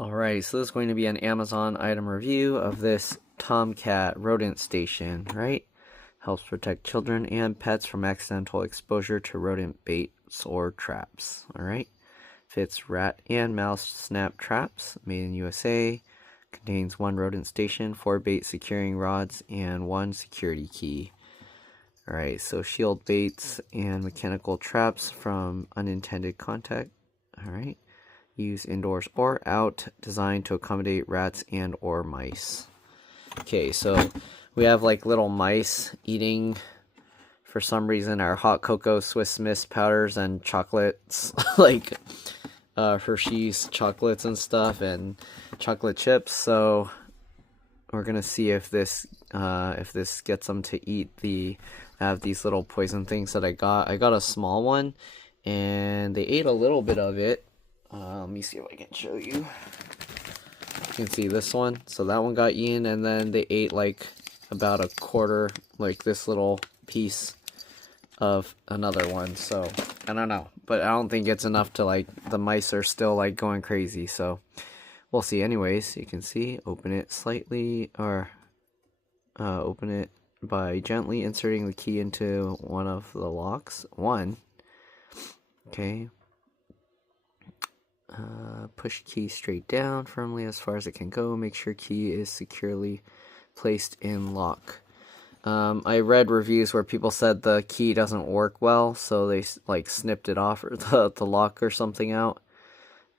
Alright, so this is going to be an Amazon item review of this Tomcat rodent station, right? Helps protect children and pets from accidental exposure to rodent baits or traps, alright? Fits rat and mouse snap traps, made in USA. Contains 1 rodent station, 4 bait securing rods, and 1 security key. Alright, so shield baits and mechanical traps from unintended contact, alright? Use indoors or out, designed to accommodate rats and or mice. Okay, so we have like little mice eating, for some reason, our hot cocoa Swiss Miss powders and chocolates, like Hershey's chocolates and stuff, and chocolate chips. So we're gonna see if this gets them to eat have these little poison things that I got. I got a small one, and they ate a little bit of it. Let me see if I can show you. You can see this one. So that one got eaten, and then they ate like about a quarter, like this little piece of another one. So I don't know, but I don't think it's enough to, like, the mice are still like going crazy. So we'll see. Anyways, you can see, open it slightly, or open it by gently inserting the key into one of the locks. Okay. Push key straight down firmly as far as it can go. Make sure key is securely placed in lock. I read reviews where people said the key doesn't work well, so they like snipped it off, or the lock or something out.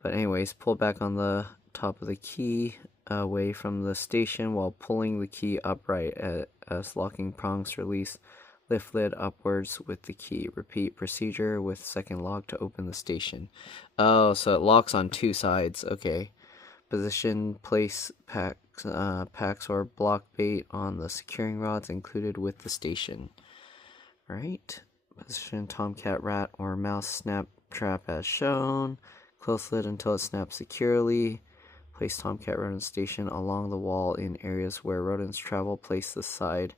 But anyways, pull back on the top of the key away from the station while pulling the key upright as locking prongs release. Lift lid upwards with the key. Repeat procedure with second lock to open the station. Oh, so it locks on 2 sides. Okay. Position, place packs or block bait on the securing rods included with the station. Right. Position Tomcat rat or mouse snap trap as shown. Close lid until it snaps securely. Place Tomcat rodent station along the wall in areas where rodents travel. Place the side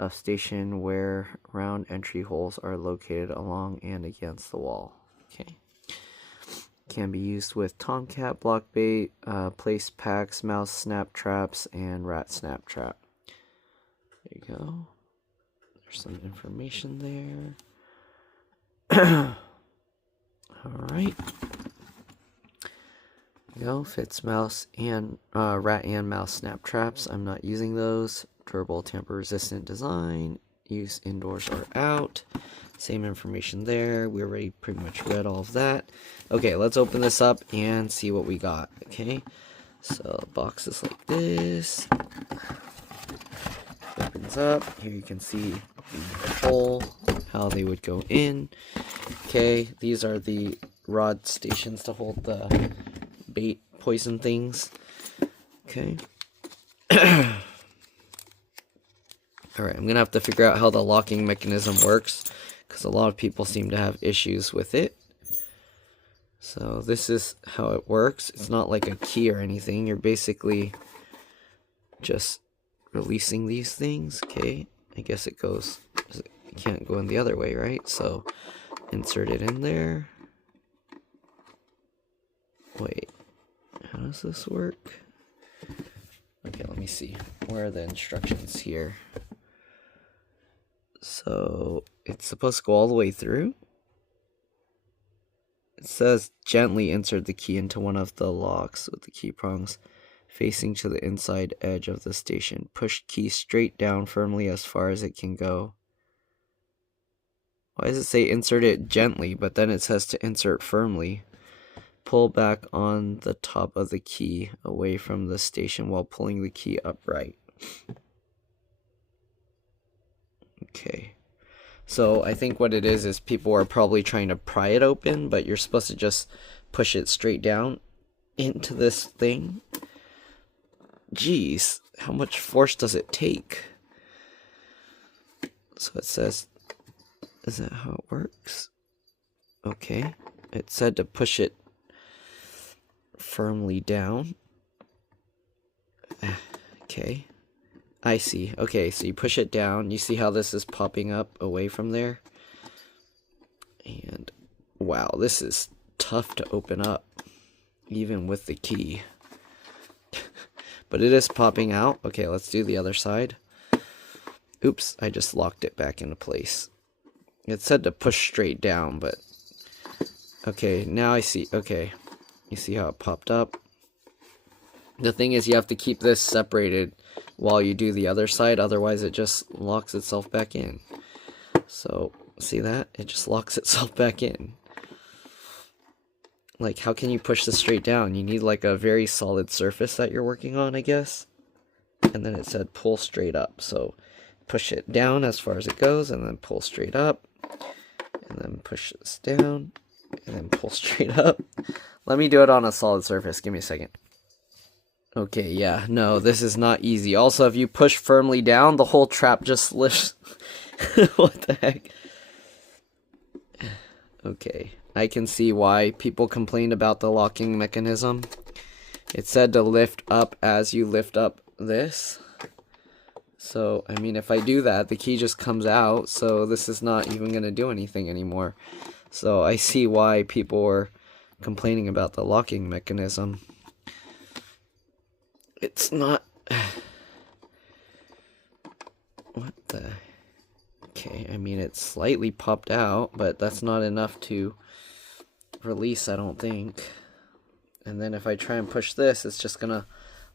of station where round entry holes are located along and against the wall. Okay. Can be used with Tomcat block bait, place packs, mouse snap traps, and rat snap trap. There you go. There's some information there. Alright. There you go. Fits mouse and rat and mouse snap traps. I'm not using those. Durable, tamper-resistant design. Use indoors or out. Same information there. We already pretty much read all of that. Okay, let's open this up and see what we got. Okay, so the box is like this. Opens up. Here you can see the hole, how they would go in. Okay, these are the rod stations to hold the bait poison things. Okay. Alright, I'm going to have to figure out how the locking mechanism works, because a lot of people seem to have issues with it. So this is how it works. It's not like a key or anything. You're basically just releasing these things. Okay, I guess it goes, it can't go in the other way, right? So insert it in there. Wait, how does this work? Okay, let me see. Where are the instructions here? So it's supposed to go all the way through. It says gently insert the key into one of the locks with the key prongs facing to the inside edge of the station. Push key straight down firmly as far as it can go. Why does it say insert it gently, but then it says to insert firmly? Pull back on the top of the key away from the station while pulling the key upright. Okay, so I think what it is people are probably trying to pry it open, but you're supposed to just push it straight down into this thing. Jeez, how much force does it take? So it says, is that how it works? Okay, it said to push it firmly down. Okay, I see. Okay, so you push it down. You see how this is popping up away from there? And wow, this is tough to open up, even with the key. but it is popping out. Okay, let's do the other side. Oops, I just locked it back into place. It said to push straight down, but okay, now I see. Okay, you see how it popped up? The thing is, you have to keep this separated while you do the other side, otherwise it just locks itself back in. So, see that? It just locks itself back in. Like, how can you push this straight down? You need like a very solid surface that you're working on, I guess. And then it said pull straight up. So, push it down as far as it goes, and then pull straight up. And then push this down, and then pull straight up. Let me do it on a solid surface. Give me a second. Okay, yeah, no, this is not easy. Also, if you push firmly down, the whole trap just lifts. What the heck? Okay, I can see why people complained about the locking mechanism. It said to lift up as you lift up this. So, I mean, if I do that, the key just comes out, so this is not even going to do anything anymore. So, I see why people were complaining about the locking mechanism. It's not... What the... Okay, I mean, it's slightly popped out, but that's not enough to release, I don't think. And then if I try and push this, it's just gonna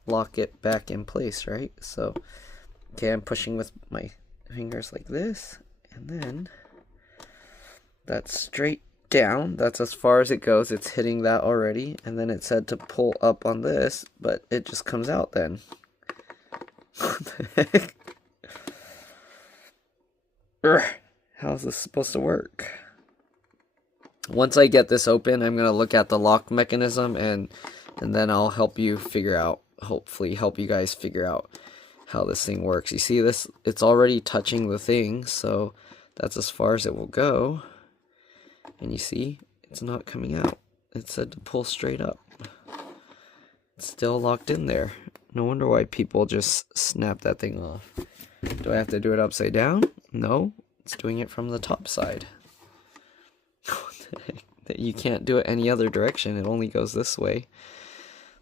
lock it back in place, right? So, okay, I'm pushing with my fingers like this, and then that's straight down. That's as far as it goes. It's hitting that already, and then it said to pull up on this, but it just comes out then. What the heck? How's this supposed to work? Once I get this open, I'm going to look at the lock mechanism, and then I'll help you figure out, hopefully help you guys figure out how this thing works. You see this? It's already touching the thing, so that's as far as it will go. And you see, it's not coming out. It said to pull straight up. It's still locked in there. No wonder why people just snap that thing off. Do I have to do it upside down? No, it's doing it from the top side. What the heck? You can't do it any other direction. It only goes this way.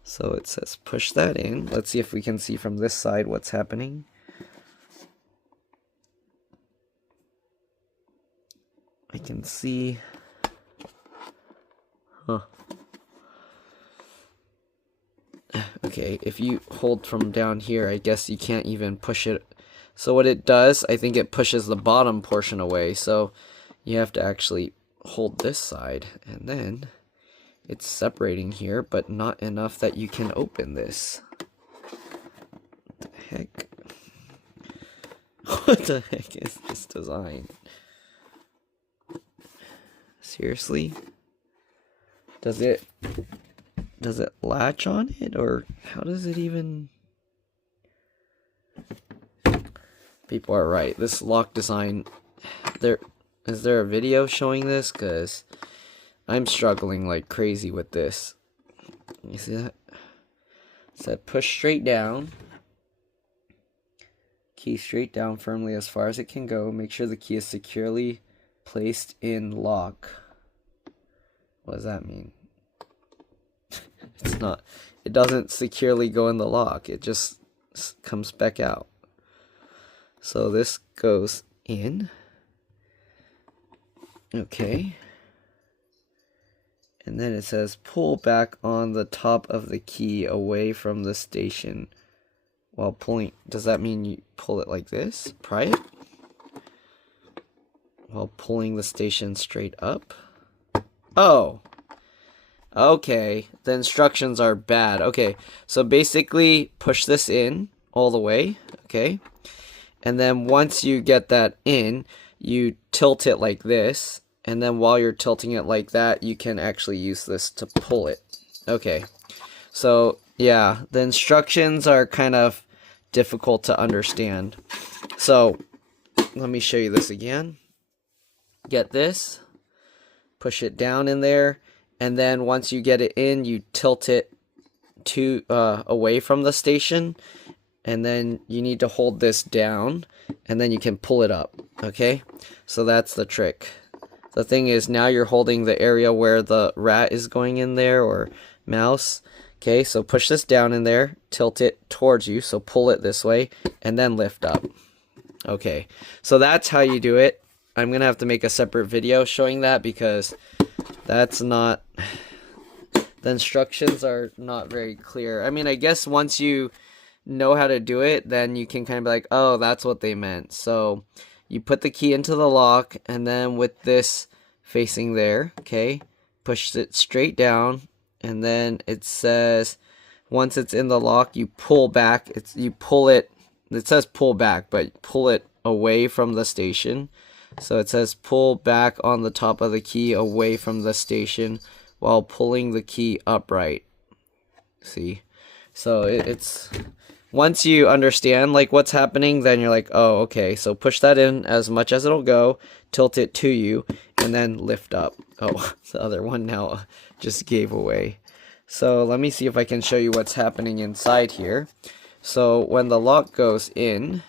So it says push that in. Let's see if we can see from this side what's happening. I can see... Huh. Okay, if you hold from down here, I guess you can't even push it. So what it does, I think it pushes the bottom portion away. So you have to actually hold this side, and then it's separating here, but not enough that you can open this. What the heck? What the heck is this design? Seriously? Does it latch on it, or how does it even... People are right. This lock design, is there a video showing this? Because I'm struggling like crazy with this. You see that? It said push straight down. Key straight down firmly as far as it can go. Make sure the key is securely placed in lock. What does that mean? It's not. It doesn't securely go in the lock. It just comes back out. So this goes in. Okay. And then it says pull back on the top of the key away from the station while pulling. Does that mean you pull it like this? Pry it? While pulling the station straight up? Oh. Okay. The instructions are bad. Okay. So basically push this in all the way. Okay. And then once you get that in, you tilt it like this. And then while you're tilting it like that, you can actually use this to pull it. Okay. So, yeah, the instructions are kind of difficult to understand. So, let me show you this again. Get this. Push it down in there. And then once you get it in, you tilt it away from the station. And then you need to hold this down. And then you can pull it up. Okay? So that's the trick. The thing is, now you're holding the area where the rat is going in there, or mouse, Okay, so push this down in there, tilt it towards you, so pull it this way, and then lift up. Okay, so that's how you do it. I'm going to have to make a separate video showing that because that's not... The instructions are not very clear. I mean, I guess once you know how to do it, then you can kind of be like, oh, that's what they meant. So you put the key into the lock, and then with this facing there, okay, push it straight down, and then it says once it's in the lock, you pull back. You pull it. It says pull back, but pull it away from the station. So it says pull back on the top of the key away from the station while pulling the key upright. See? So it's once you understand like what's happening, then you're like, oh, okay. So push that in as much as it'll go, tilt it to you, and then lift up. Oh, the other one now just gave away. So let me see if I can show you what's happening inside here. So when the lock goes in,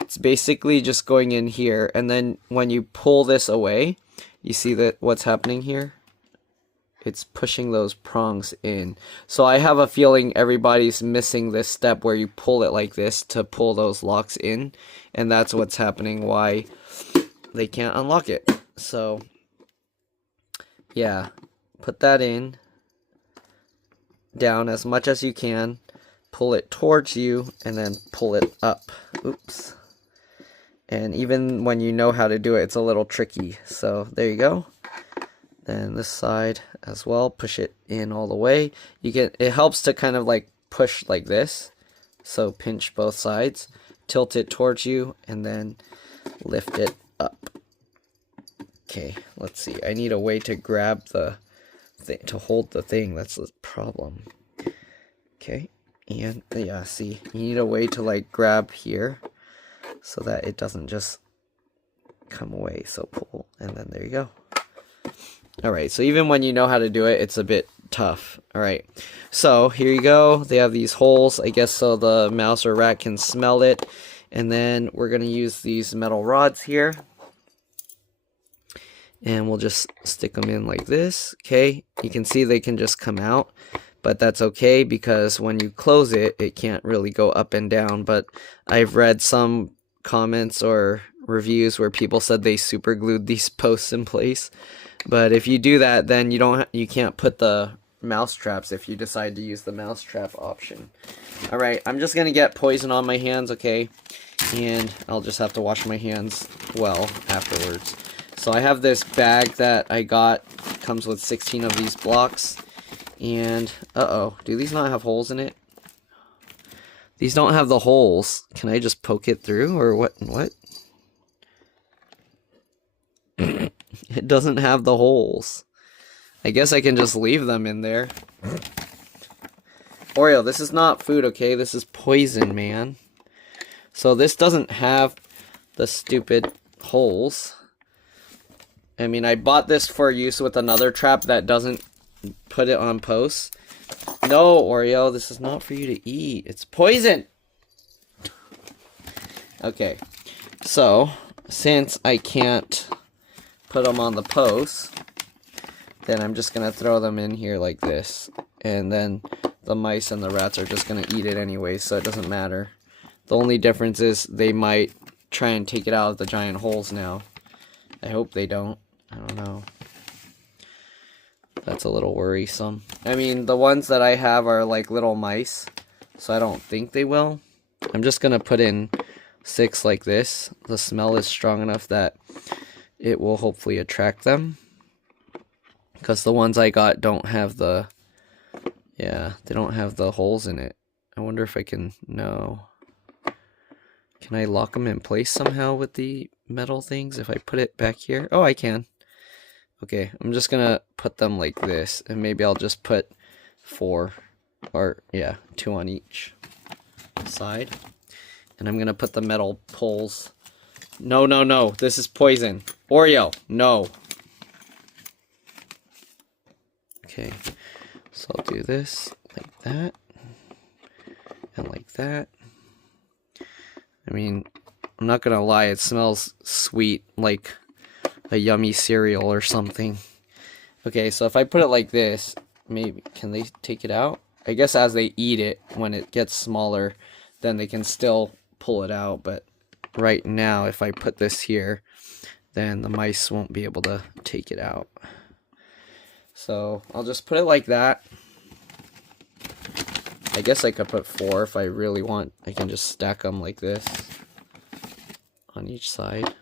it's basically just going in here, and then when you pull this away, you see that what's happening here? It's pushing those prongs in. So I have a feeling everybody's missing this step where you pull it like this to pull those locks in, and that's what's happening, why they can't unlock it. So yeah, put that in, down as much as you can, pull it towards you, and then pull it up. Oops. And even when you know how to do it, it's a little tricky. So there you go. Then this side as well, push it in all the way. It helps to kind of like push like this. So pinch both sides, tilt it towards you, and then lift it up. Okay, let's see. I need a way to grab the thing, to hold the thing. That's the problem. Okay, and yeah, see, you need a way to like grab here so that it doesn't just come away. So pull, and then there you go. Alright, so even when you know how to do it, it's a bit tough. Alright, so here you go. They have these holes, I guess, so the mouse or rat can smell it. And then we're going to use these metal rods here. And we'll just stick them in like this. Okay, you can see they can just come out. But that's okay, because when you close it, it can't really go up and down. But I've read some comments or reviews where people said they super glued these posts in place. But if you do that, then you can't put the mouse traps if you decide to use the mouse trap option. Alright, I'm just gonna get poison on my hands, okay? And I'll just have to wash my hands well afterwards. So I have this bag that I got, comes with 16 of these blocks. And uh-oh, do these not have holes in it? These don't have the holes. Can I just poke it through, or what? It doesn't have the holes. I guess I can just leave them in there. Oreo, this is not food, okay? This is poison, man. So this doesn't have the stupid holes. I mean, I bought this for use with another trap that doesn't put it on posts. No, Oreo, this is not for you to eat. It's poison! Okay, so since I can't put them on the posts, then I'm just gonna throw them in here like this, and then the mice and the rats are just gonna eat it anyway, so it doesn't matter. The only difference is they might try and take it out of the giant holes now. I hope they don't. I don't know. That's a little worrisome. I mean, the ones that I have are like little mice, so I don't think they will. I'm just gonna put in 6 like this. The smell is strong enough that it will hopefully attract them, because the ones I got don't have the, yeah, they don't have the holes in it. I wonder if I can, no. Can I lock them in place somehow with the metal things if I put it back here? Oh, I can. Okay, I'm just gonna put them like this, and maybe I'll just put 4, or yeah, 2 on each side. And I'm gonna put the metal poles. No, no, no, this is poison. Oreo, no. Okay, so I'll do this like that, and like that. I mean, I'm not gonna lie, it smells sweet, like a yummy cereal or something. Okay, so if I put it like this, maybe, can they take it out? I guess as they eat it, when it gets smaller, then they can still pull it out. But right now, if I put this here, then the mice won't be able to take it out. So I'll just put it like that. I guess I could put 4 if I really want. I can just stack them like this on each side.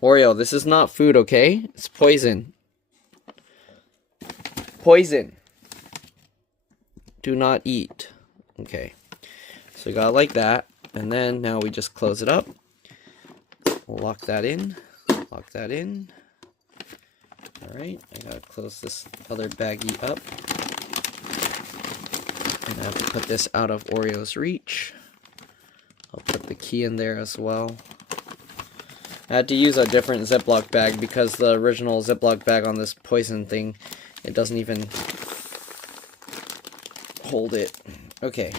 Oreo, this is not food, okay? It's poison. Poison. Do not eat. Okay. So we got it like that. And then now we just close it up. We'll lock that in. Lock that in. Alright, I gotta close this other baggie up. And I have to put this out of Oreo's reach. I'll put the key in there as well. I had to use a different Ziploc bag because the original Ziploc bag on this poison thing, it doesn't even hold it. Okay,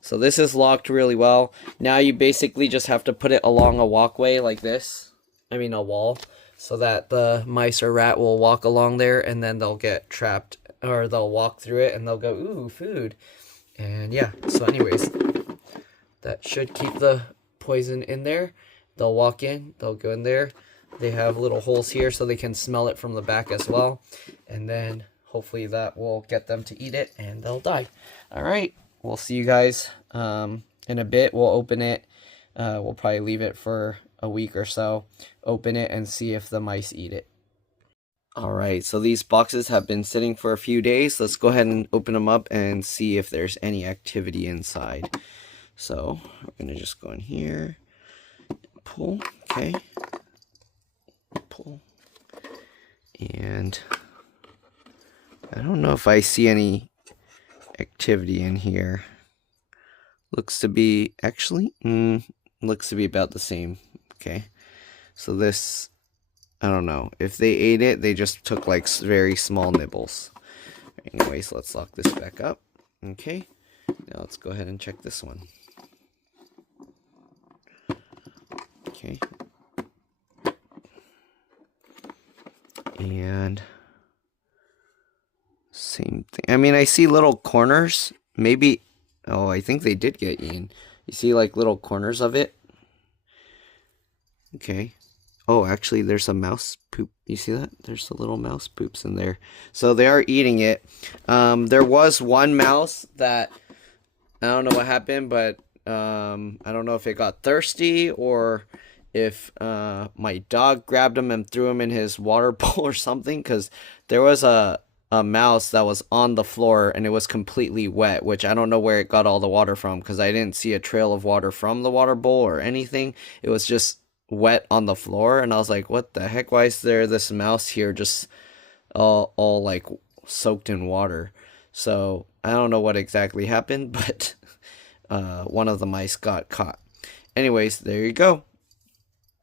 so this is locked really well. Now you basically just have to put it along a walkway like this. I mean a wall. So that the mice or rat will walk along there and then they'll get trapped. Or they'll walk through it and they'll go, ooh, food. And yeah, so anyways, that should keep the poison in there. They'll walk in, they'll go in there. They have little holes here so they can smell it from the back as well. And then hopefully that will get them to eat it and they'll die. All right, we'll see you guys in a bit. We'll open it. We'll probably leave it for a week or so. Open it and see if the mice eat it. All right, so these boxes have been sitting for a few days. Let's go ahead and open them up and see if there's any activity inside. So we're gonna just go in here. Pull, okay, pull, and I don't know if I see any activity in here. Looks to be, actually, looks to be about the same, okay. So this, I don't know, if they ate it, they just took like very small nibbles. Anyways, let's lock this back up, okay. Now let's go ahead and check this one. Okay. And same thing. I mean, I see little corners. Maybe, oh, I think they did get eaten. You see like little corners of it? Okay. Oh, actually, there's a mouse poop. You see that? There's the little mouse poops in there. So they are eating it. There was one mouse that, I don't know what happened, but I don't know if it got thirsty or if my dog grabbed him and threw him in his water bowl or something, because there was a mouse that was on the floor and it was completely wet, which I don't know where it got all the water from because I didn't see a trail of water from the water bowl or anything. It was just wet on the floor and I was like, what the heck, why is there this mouse here just all like soaked in water? So I don't know what exactly happened, but one of the mice got caught. Anyways, there you go.